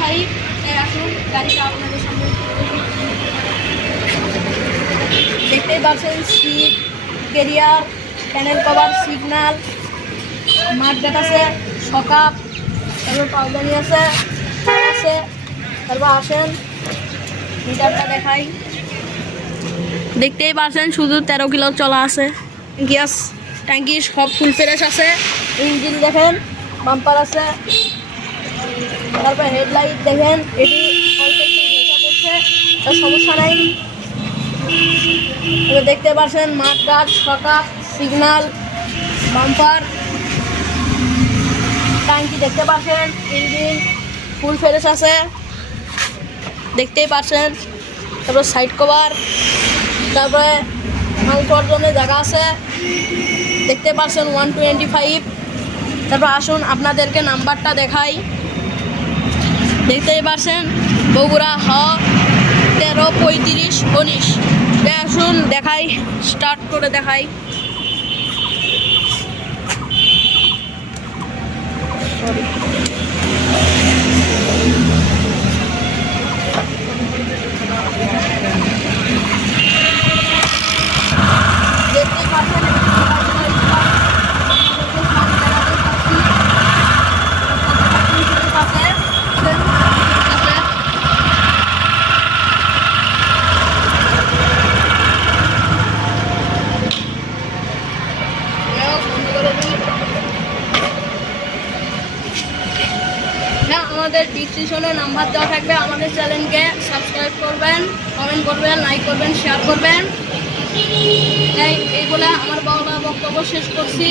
Five আসুন, গাড়িটা আপনাদের সামনে দেখতেই পাচ্ছেন seat carrier panel cover signal market আছে, সকাপ তারপর পাউদানি আছে আছে। তারপর আসেন মিটারটা দেখাই। দেখতেই পাচ্ছেন, শুধু তেরো কিলো চলা আছে। গ্যাস ট্যাঙ্কি সব ফুল ফ্রেশ আছে। ইঞ্জিন দেখেন বাম্পার আছে। তারপর হেডলাইট দেখেন, এটি সমস্যা নাই। দেখতে পাচ্ছেন মাঠ গাছ সকাপ সিগনাল বাম্পার ট্যাঙ্কি দেখতে পাচ্ছেন ইঞ্জিন ফুল ফ্রেশ আছে। দেখতেই পাচ্ছেন, তারপর সাইড কভার তারপরে মাল করার জন্য জায়গা আছে। দেখতে পাচ্ছেন ওয়ান টোয়েন্টি ফাইভ তারপর আসুন, আপনাদেরকে নাম্বারটা দেখাই। দেখতেই পারছেন বগুড়া হ তেরো পঁয়ত্রিশ উনিশ। দেখাই স্টার্ট করে দেখাই দেখতেই পাচ্ছেন হ্যাঁ আমাদের ডিসক্রিপশনে নাম্বার দেওয়া থাকবে। আমাদের চ্যানেলকে সাবস্ক্রাইব করবেন, কমেন্ট করবেন, লাইক করবেন, শেয়ার করবেন। এই বলে আমার বাবা বক্তব্য শেষ করছি।